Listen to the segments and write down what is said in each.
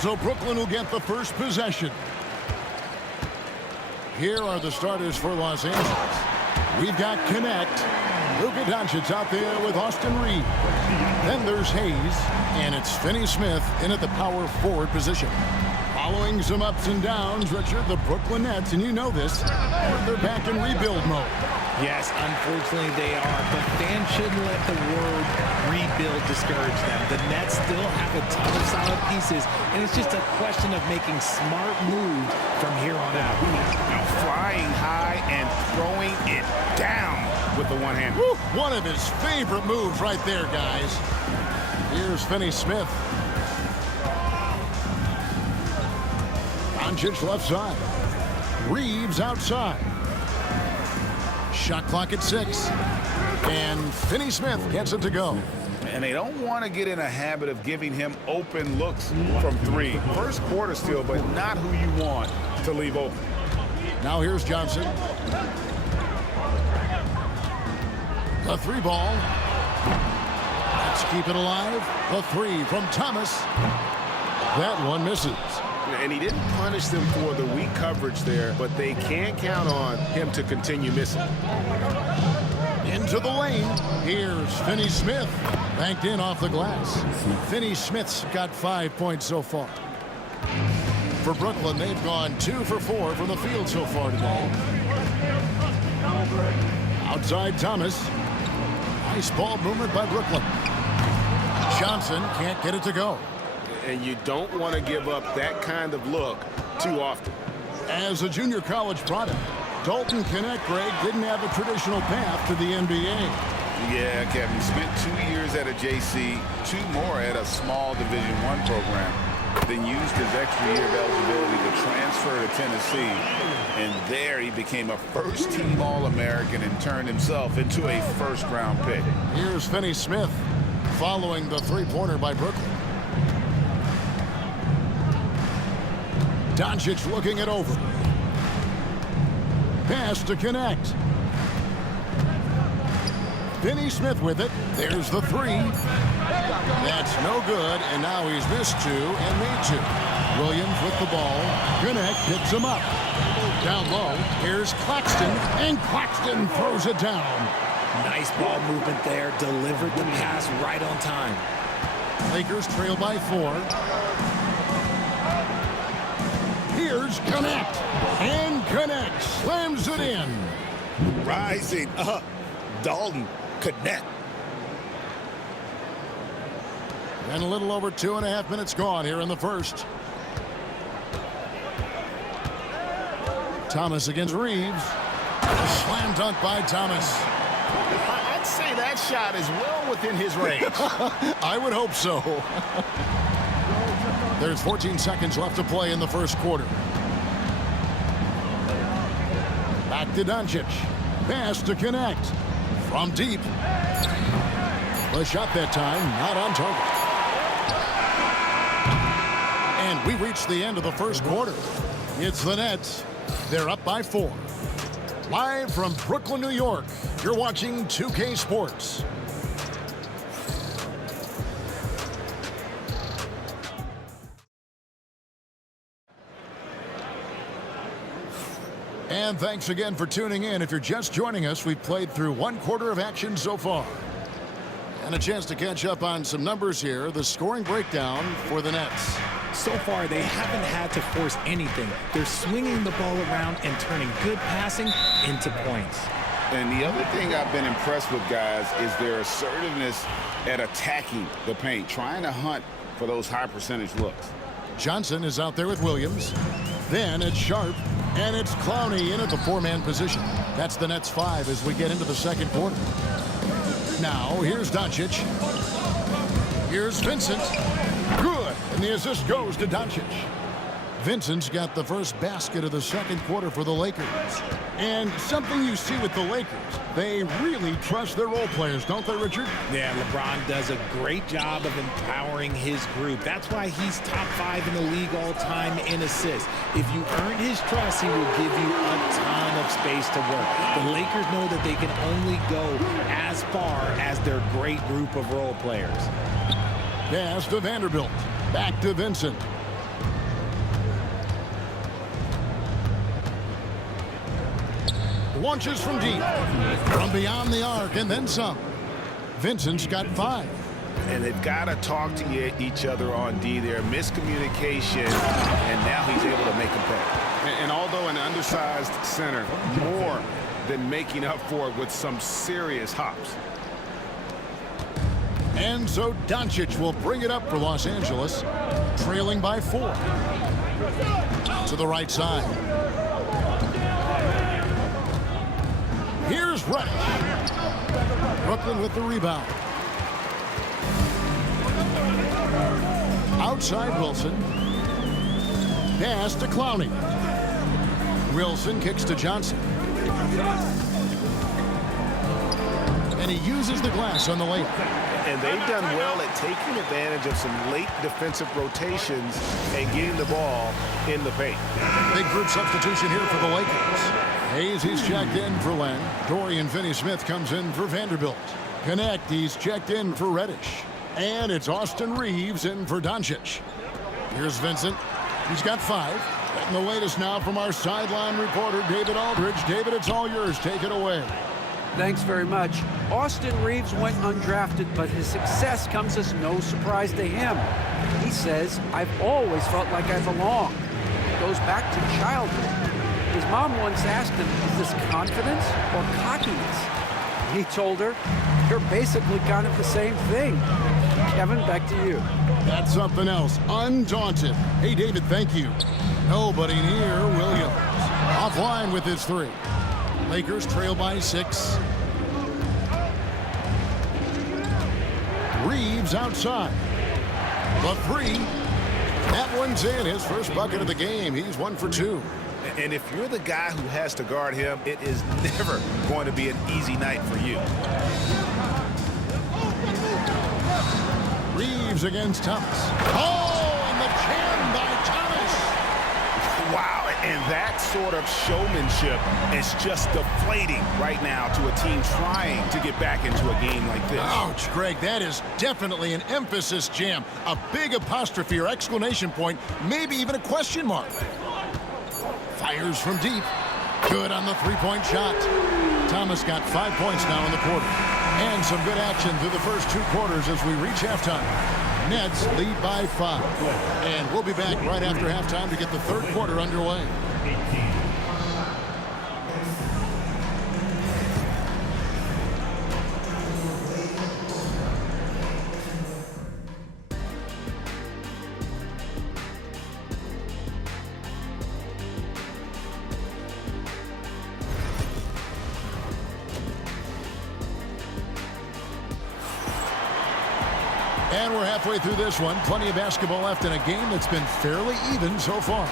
So Brooklyn will get the first possession. Here are the starters for Los Angeles. We've got Connect. Luka Doncic out there with Austin Reeves. Then there's Hayes, and it's Finney-Smith in at the power forward position. Following some ups and downs, Richard, the Brooklyn Nets, and you know this, they're back in rebuild mode. Yes, unfortunately they are, but fans shouldn't let the word rebuild discourage them. The Nets still have a ton of solid pieces, and it's just a question of making smart moves from here on out. Now flying high and throwing it down with the one hand. One of his favorite moves right there, guys. Here's Finney-Smith. Doncic left side. Reeves outside. Shot clock at 6. And Finney-Smith gets it to go. And they don't want to get in a habit of giving him open looks from 3. First quarter still, but not who you want to leave open. Now here's Johnson. The 3 ball. Let's keep it alive. The 3 from Thomas. That one misses. And he didn't punish them for the weak coverage there, but they can't count on him to continue missing. Into the lane. Here's Finney-Smith. Banked in off the glass. Finney-Smith's got 5 points so far. For Brooklyn, they've gone 2 for 4 from the field so far today. Outside Thomas. Nice ball movement by Brooklyn. Johnson can't get it to go. And you don't want to give up that kind of look too often. As a junior college product, Dalton Connect, Greg, didn't have a traditional path to the NBA. Yeah, Kevin, spent 2 years at a JC, 2 more at a small Division I program, then used his extra year of eligibility to transfer to Tennessee. And there he became a first-team All-American and turned himself into a first-round pick. Here's Finney-Smith following the three-pointer by Brooklyn. Doncic looking it over. Pass to Connect. Finney-Smith with it. There's the 3. That's no good, and now he's missed 2 and made 2. Williams with the ball. Connect picks him up. Down low, here's Claxton, and Claxton throws it down. Nice ball movement there. Delivered the pass right on time. Lakers trail by 4. Here's Connect, and Connect slams it in. Rising up, Dalton Connect. And a little over 2.5 minutes gone here in the first. Thomas against Reeves. A slam dunk by Thomas. I'd say that shot is well within his range. I would hope so. There's 14 seconds left to play in the first quarter. Back to Doncic. Pass to Connect. From deep. The shot that time, not on target. And we reach the end of the first quarter. It's the Nets. They're up by 4. Live from Brooklyn, New York, you're watching 2K Sports. And thanks again for tuning in. If you're just joining us, we've played through 1 quarter of action so far. And a chance to catch up on some numbers here. The scoring breakdown for the Nets. So far, they haven't had to force anything. They're swinging the ball around and turning good passing into points. And the other thing I've been impressed with, guys, is their assertiveness at attacking the paint, trying to hunt for those high percentage looks. Johnson is out there with Williams. Then it's Sharp, and it's Clowney in at the 4-man position. That's the Nets 5 as we get into the second quarter. Now, here's Doncic. Here's Vincent. Good, and the assist goes to Doncic. Vincent's got the first basket of the second quarter for the Lakers. And something you see with the Lakers, they really trust their role players, don't they, Richard? Yeah, LeBron does a great job of empowering his group. That's why he's top 5 in the league all time in assists. If you earn his trust, he will give you a ton of space to work. The Lakers know that they can only go as far as their great group of role players. Pass to Vanderbilt. Back to Vincent. launches from deep, from beyond the arc, and then some. Vincent's got 5. And they've got to talk to each other on D there. Miscommunication, and now he's able to make a pay. And although an undersized center, more than making up for it with some serious hops. And so Doncic will bring it up for Los Angeles, trailing by 4. To the right side. Here's Reddish. Brooklyn with the rebound. Outside Wilson. Pass to Clowney. Wilson kicks to Johnson. And he uses the glass on the layup. And they've done well at taking advantage of some late defensive rotations and getting the ball in the paint. Big group substitution here for the Lakers. Hayes, he's checked in for Len. Dorian Finney-Smith comes in for Vanderbilt. Connect, he's checked in for Reddish. And it's Austin Reeves in for Doncic. Here's Vincent. He's got 5. And the latest now from our sideline reporter, David Aldridge. David, it's all yours. Take it away. Thanks very much. Austin Reeves went undrafted, but his success comes as no surprise to him. He says, "I've always felt like I belong." It goes back to childhood. His mom once asked him, "Is this confidence or cockiness?" He told her, "You're basically kind of the same thing." Kevin, back to you. That's something else. Undaunted. Hey, David, thank you. Nobody near Williams. Offline with his 3. Lakers trail by 6. Reeves outside. The 3. That one's in. His first bucket of the game. He's 1 for 2. And if you're the guy who has to guard him, it is never going to be an easy night for you. Reeves against Thomas. Oh, and the jam by Thomas. Wow, and that sort of showmanship is just deflating right now to a team trying to get back into a game like this. Ouch, Greg, that is definitely an emphasis jam. A big apostrophe or exclamation point, maybe even a question mark. Fires from deep. Good on the 3-point shot. Thomas got 5 points now in the quarter. And some good action through the first 2 quarters as we reach halftime. Nets lead by 5. And we'll be back right after halftime to get the 3rd quarter underway. And we're halfway through this one. Plenty of basketball left in a game that's been fairly even so far.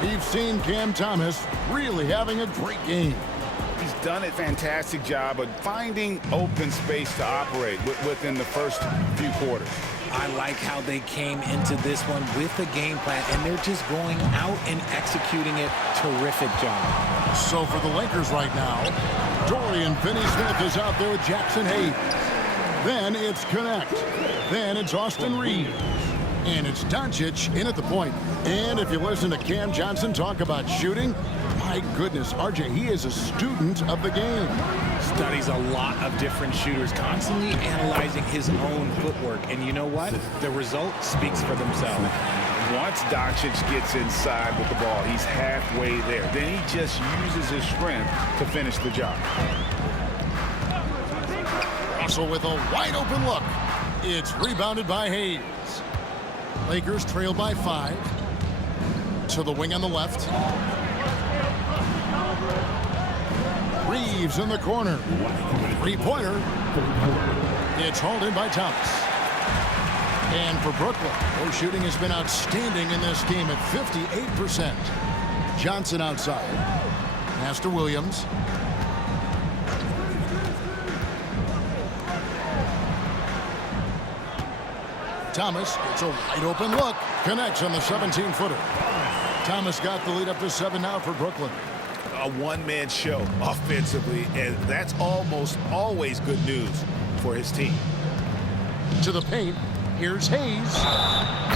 We've seen Cam Thomas really having a great game. He's done a fantastic job of finding open space to operate within the first few quarters. I like how they came into this one with a game plan, and they're just going out and executing it. Terrific job. So for the Lakers right now, Dorian Finney-Smith is out there with Jackson Hayes. Then it's Connect. Then it's Austin Reeves. And it's Doncic in at the point. And if you listen to Cam Johnson talk about shooting, my goodness, RJ, he is a student of the game. Studies a lot of different shooters, constantly analyzing his own footwork. And you know what? The result speaks for themselves. Once Doncic gets inside with the ball, he's halfway there. Then he just uses his strength to finish the job. Russell with a wide open look. It's rebounded by Hayes. Lakers trail by 5. To the wing on the left. Reeves in the corner. 3-pointer. It's hauled in by Thomas. And for Brooklyn, their shooting has been outstanding in this game at 58%. Johnson outside. Pass to Williams. Thomas gets a wide open look. Connects on the 17-footer. Thomas got the lead up to 7 now for Brooklyn. A one-man show offensively, and that's almost always good news for his team. To the paint. Here's Hayes.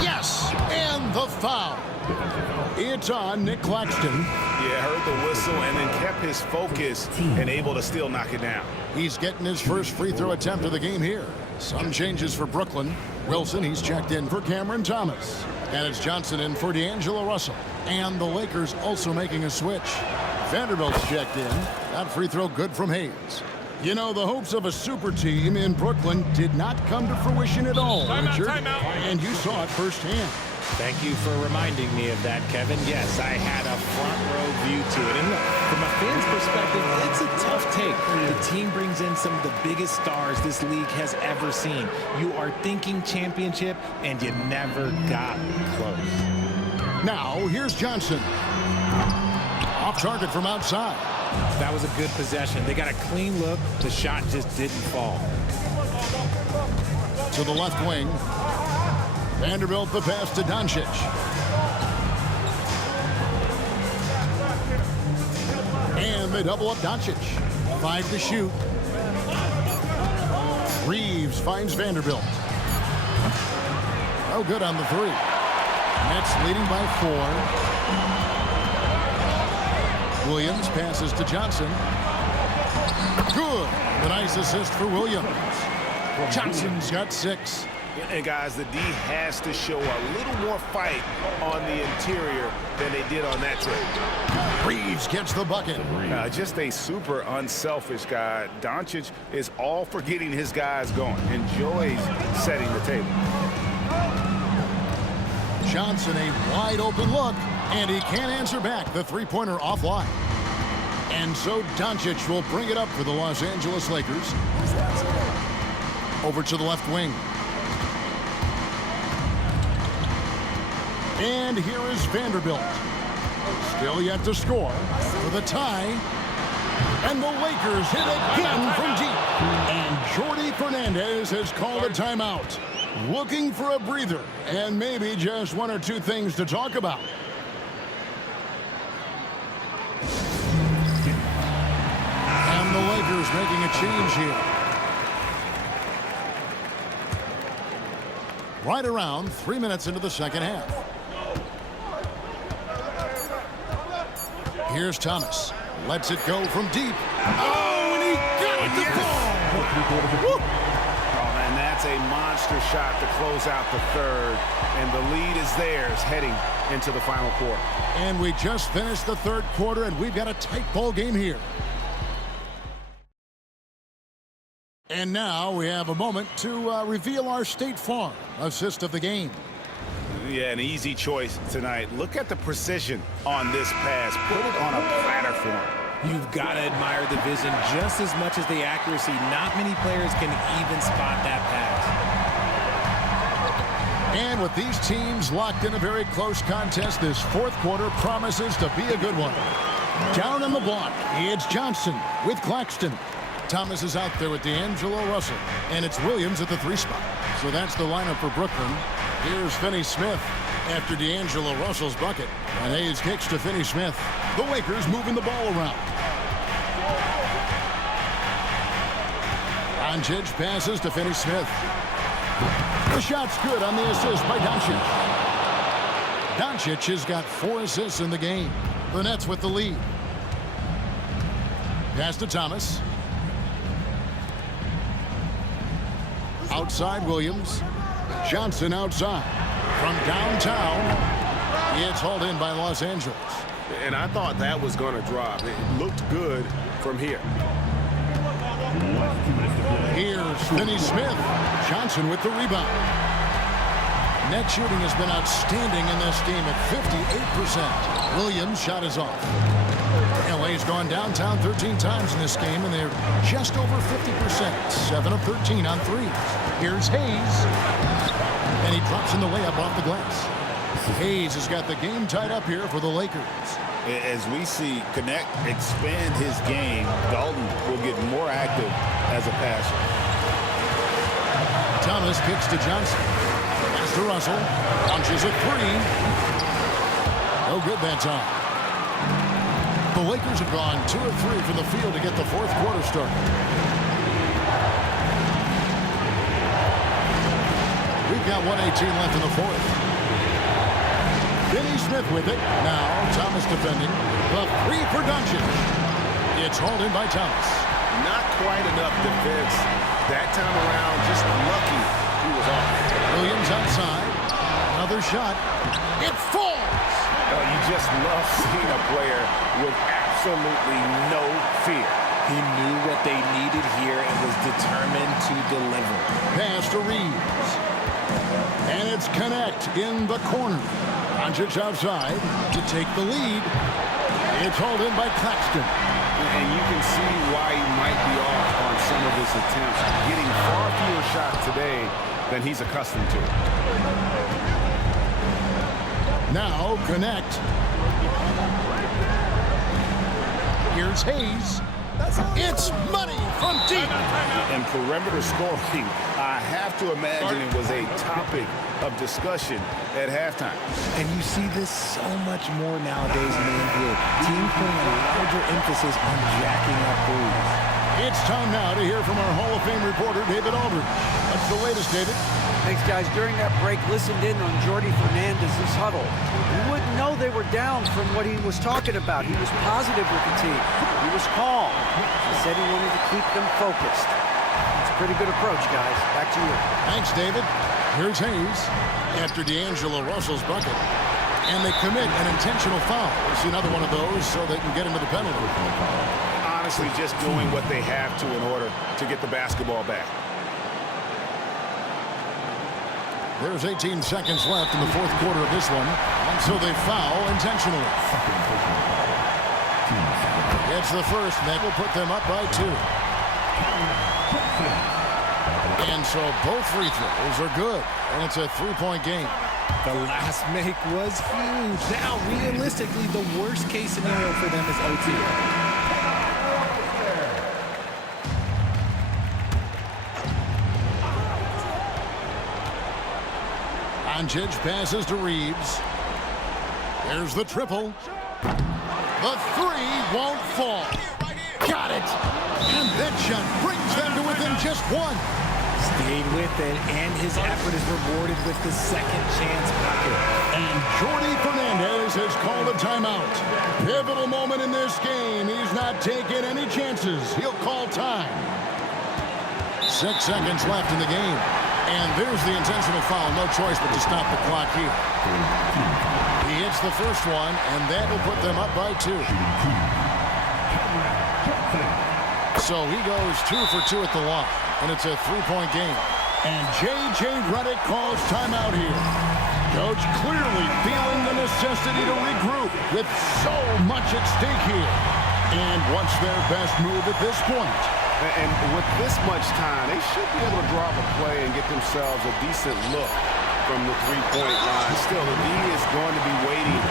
Yes! And the foul. It's on Nick Claxton. Yeah, heard the whistle and then kept his focus and able to still knock it down. He's getting his first free throw attempt of the game here. Some changes for Brooklyn. Wilson, he's checked in for Cameron Thomas. And it's Johnson in for D'Angelo Russell. And the Lakers also making a switch. Vanderbilt's checked in. That free throw good from Hayes. You know, the hopes of a super team in Brooklyn did not come to fruition at all, Richard. And you saw it firsthand. Thank you for reminding me of that, Kevin. Yes, I had a front row view to it. And look, from a fan's perspective, it's a tough take. The team brings in some of the biggest stars this league has ever seen. You are thinking championship, and you never got close. Now, here's Johnson. Off target from outside. That was a good possession. They got a clean look. The shot just didn't fall. To the left wing. Vanderbilt the pass to Doncic. And they double up Doncic. 5 to shoot. Reeves finds Vanderbilt. Oh, good on the 3. Nets leading by 4. Williams passes to Johnson. Good. A nice assist for Williams. Johnson's got 6. And guys, the D has to show a little more fight on the interior than they did on that trip. Reeves gets the bucket. Just a super unselfish guy. Doncic is all for getting his guys going. Enjoys setting the table. Johnson, a wide open look, and he can't answer back. The three-pointer offline. And so Doncic will bring it up for the Los Angeles Lakers. Over to the left wing. And here is Vanderbilt. Still yet to score for the tie. And the Lakers hit again from deep. And Jordi Fernandez has called a timeout. Looking for a breather and maybe just 1 or 2 things to talk about. And the Lakers making a change here. Right around 3 minutes into the second half. Here's Thomas. Lets it go from deep. Oh, and he got it to fall. Oh, and that's a monster shot to close out the third. And the lead is theirs heading into the final quarter. And we just finished the third quarter, and we've got a tight ball game here. And now we have a moment to reveal our State Farm assist of the game. Yeah, an easy choice tonight. Look at the precision on this pass. Put it on a platter for him. You've got to admire the vision just as much as the accuracy. Not many players can even spot that pass. And with these teams locked in a very close contest, this fourth quarter promises to be a good one. Down on the block, it's Johnson with Claxton. Thomas is out there with D'Angelo Russell, and it's Williams at the 3 spot. So that's the lineup for Brooklyn. Here's Finney Smith after D'Angelo Russell's bucket. And Hayes kicks to Finney Smith. The Lakers moving the ball around. Doncic passes to Finney Smith. The shot's good on the assist by Doncic. Doncic has got 4 assists in the game. The Nets with the lead. Pass to Thomas. Outside Williams. Johnson outside. From downtown, it's hauled in by Los Angeles. And I thought that was going to drop. It looked good from here. Here's Finney Smith. Johnson with the rebound. Net shooting has been outstanding in this game at 58%. Williams' shot is off. LA's gone downtown 13 times in this game, and they're just over 50%. 7 of 13 on threes. Here's Hayes. And he drops in the layup off the glass. Hayes has got the game tied up here for the Lakers. As we see Connect expand his game, Dalton will get more active as a passer. Thomas kicks to Johnson. Pass to Russell. Launches a 3. No good that time. The Lakers have gone 2 of 3 from the field to get the fourth quarter started. We've got 1:18 left in the fourth. Finney Smith with it. Now Thomas defending. The three for Doncic. It's hauled in by Thomas. Not quite enough defense that time around. Just lucky he was off. Williams outside. Another shot. It falls. Oh, you just love seeing a player with absolutely no fear. He knew what they needed here and was determined to deliver. Pass to Reeves. And it's Connect in the corner. Doncic outside to take the lead. It's hauled in by Claxton. And you can see why he might be off on some of his attempts. Getting far fewer shots today than he's accustomed to. Now Connect. Here's Hayes. It's money from deep. And perimeter scoring, I have to imagine it was a topic of discussion at halftime. And you see this so much more nowadays in the NBA. Teams putting a larger emphasis on jacking up threes. It's time now to hear from our Hall of Fame reporter, David Aldridge. What's the latest, David? Thanks, guys. During that break, listened in on Jordy Fernandez's huddle. You wouldn't know they were down from what he was talking about. He was positive with the team. He was calm. He said he wanted to keep them focused. It's a pretty good approach, guys. Back to you. Thanks, David. Here's Hayes after D'Angelo Russell's bucket. And they commit an intentional foul. It's another one of those so they can get into the penalty. Honestly, just doing what they have to in order to get the basketball back. There's 18 seconds left in the fourth quarter of this one. And so they foul intentionally. It's the first, and that will put them up by 2. And so both free throws are good. And it's a 3-point game. The last make was huge. Now, realistically, the worst case scenario for them is OT. Doncic passes to Reeves. There's the triple. The three won't fall. Got it. And that shot brings them to within just 1. Stayed with it, and his effort is rewarded with the second chance bucket. And Jordy Fernandez has called a timeout. Pivotal moment in this game. He's not taking any chances. He'll call time. 6 seconds left in the game. And there's the intentional foul. No choice but to stop the clock here. He hits the first one, and that will put them up by 2. So he goes 2 for 2 at the line, and it's a 3-point game. And J.J. Redick calls timeout here. Coach clearly feeling the necessity to regroup with so much at stake here. And what's their best move at this point? And with this much time, they should be able to draw up a play and get themselves a decent look from the three-point line. Still, the D is going to be waiting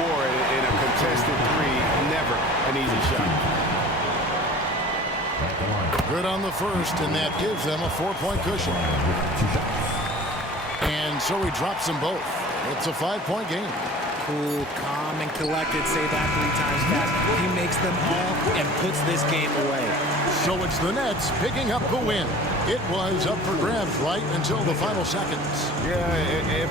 for it in a contested three. Never an easy shot. Good on the first, and that gives them a 4-point cushion. And so he drops them both. It's a 5-point game. Cool, calm, and collected. Say that 3 times fast. He makes them all and puts this game away. So it's the Nets picking up the win. It was up for grabs right until the final seconds. Yeah, if